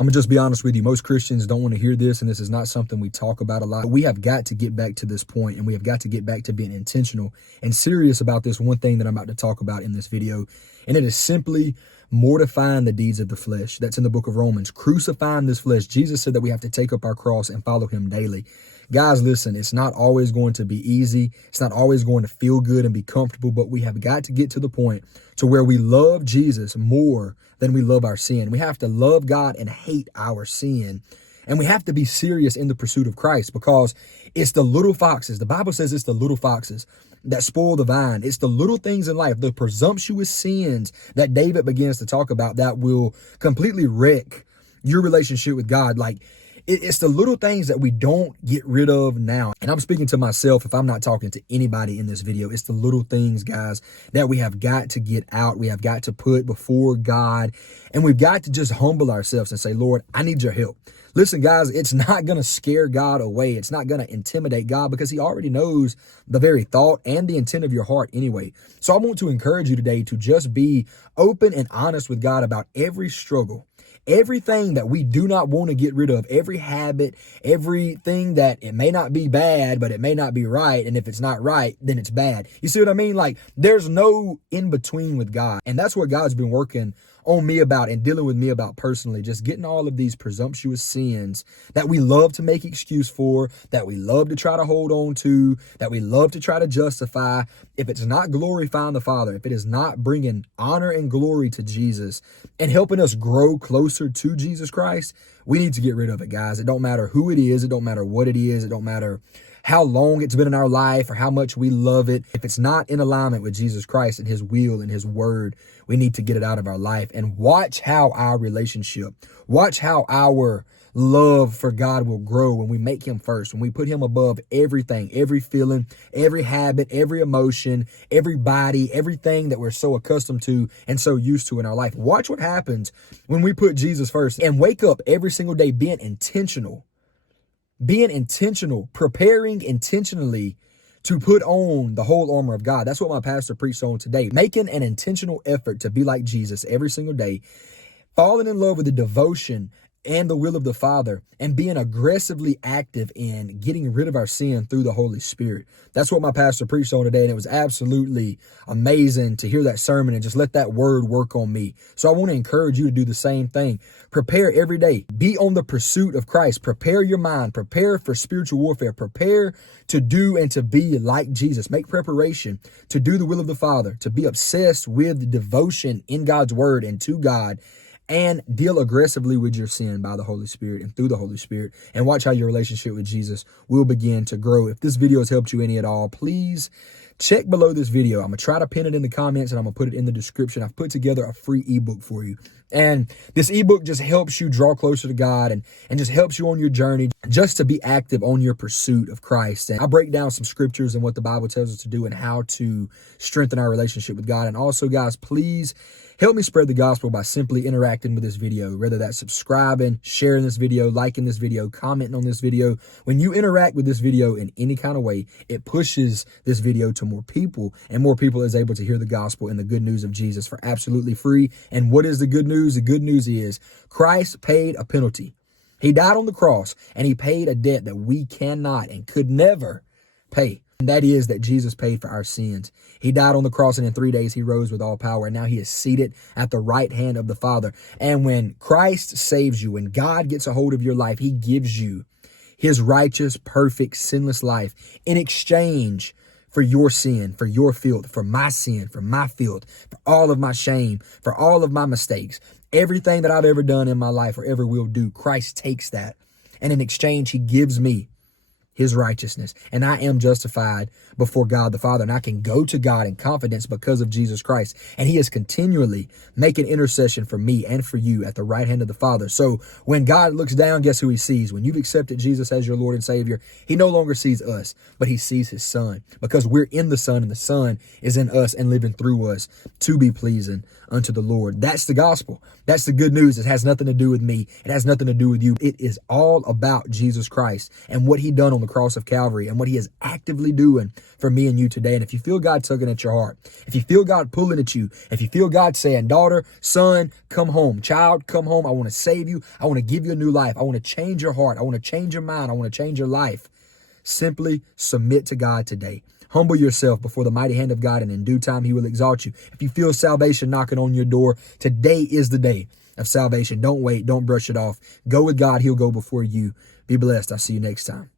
I'm gonna just be honest with you. Most Christians don't want to hear this, and this is not something we talk about a lot. But we have got to get back to this point, and we have got to get back to being intentional and serious about this one thing that I'm about to talk about in this video. And it is simply mortifying the deeds of the flesh. That's in the book of Romans. Crucifying this flesh. Jesus said that we have to take up our cross and follow him daily. Guys, listen, it's not always going to be easy. It's not always going to feel good and be comfortable, but we have got to get to the point to where we love Jesus more than we love our sin. We have to love God and hate our sin. And we have to be serious in the pursuit of Christ, because it's the little foxes. The Bible says it's the little foxes that spoil the vine. It's the little things in life, the presumptuous sins that David begins to talk about, that will completely wreck your relationship with God. Like, it's the little things that we don't get rid of now. And I'm speaking to myself if I'm not talking to anybody in this video. It's the little things, guys, that we have got to get out. We have got to put before God. And we've got to just humble ourselves and say, Lord, I need your help. Listen, guys, it's not going to scare God away. It's not going to intimidate God, because he already knows the very thought and the intent of your heart anyway. So I want to encourage you today to just be open and honest with God about every struggle. Everything that we do not want to get rid of, every habit, everything that it may not be bad, but it may not be right. And if it's not right, then it's bad. You see what I mean? Like, there's no in between with God. And that's what God's been working on me about and dealing with me about personally, just getting all of these presumptuous sins that we love to make excuse for, that we love to try to hold on to, that we love to try to justify. If it's not glorifying the Father, if it is not bringing honor and glory to Jesus and helping us grow closer to Jesus Christ, we need to get rid of it, guys. It don't matter who it is. It don't matter what it is. It don't matter how long it's been in our life or how much we love it. If it's not in alignment with Jesus Christ and his will and his word, we need to get it out of our life. And watch how our relationship, watch how our love for God will grow when we make him first, when we put him above everything, every feeling, every habit, every emotion, every body, everything that we're so accustomed to and so used to in our life. Watch what happens when we put Jesus first and wake up every single day being intentional, preparing intentionally to put on the whole armor of God. That's what my pastor preached on today. Making an intentional effort to be like Jesus every single day, falling in love with the devotion and the will of the Father, and being aggressively active in getting rid of our sin through the Holy Spirit. That's what my pastor preached on today, and it was absolutely amazing to hear that sermon and just let that word work on me. So I want to encourage you to do the same thing. Prepare every day. Be on the pursuit of Christ. Prepare your mind. Prepare for spiritual warfare. Prepare to do and to be like Jesus. Make preparation to do the will of the Father, to be obsessed with devotion in God's word and to God, and deal aggressively with your sin by the Holy Spirit and through the Holy Spirit, and watch how your relationship with Jesus will begin to grow. If this video has helped you any at all, please check below this video. I'm going to try to pin it in the comments, and I'm going to put it in the description. I've put together a free ebook for you. And this ebook just helps you draw closer to God and just helps you on your journey just to be active on your pursuit of Christ. And I break down some scriptures and what the Bible tells us to do and how to strengthen our relationship with God. And also, guys, please help me spread the gospel by simply interacting with this video, whether that's subscribing, sharing this video, liking this video, commenting on this video. When you interact with this video in any kind of way, it pushes this video to more people, and more people is able to hear the gospel and the good news of Jesus for absolutely free. And what is the good news? The good news is Christ paid a penalty. He died on the cross, and he paid a debt that we cannot and could never pay. And that is that Jesus paid for our sins. He died on the cross, and in 3 days he rose with all power. And now he is seated at the right hand of the Father. And when Christ saves you, when God gets a hold of your life, he gives you his righteous, perfect, sinless life in exchange for your sin, for your filth, for my sin, for my filth, for all of my shame, for all of my mistakes. Everything that I've ever done in my life or ever will do, Christ takes that. And in exchange, he gives me his righteousness, and I am justified before God the Father, and I can go to God in confidence because of Jesus Christ. And he is continually making intercession for me and for you at the right hand of the Father. So when God looks down, guess who he sees? When you've accepted Jesus as your Lord and Savior, he no longer sees us, but he sees his Son, because we're in the Son, and the Son is in us and living through us to be pleasing unto the Lord. That's the gospel. That's the good news. It has nothing to do with me. It has nothing to do with you. It is all about Jesus Christ and what he done on the cross of Calvary and what he is actively doing for me and you today. And if you feel God tugging at your heart, if you feel God pulling at you, if you feel God saying, daughter, son, come home, child, come home. I want to save you. I want to give you a new life. I want to change your heart. I want to change your mind. I want to change your life. Simply submit to God today. Humble yourself before the mighty hand of God, and in due time he will exalt you. If you feel salvation knocking on your door, today is the day of salvation. Don't wait. Don't brush it off. Go with God. He'll go before you. Be blessed. I'll see you next time.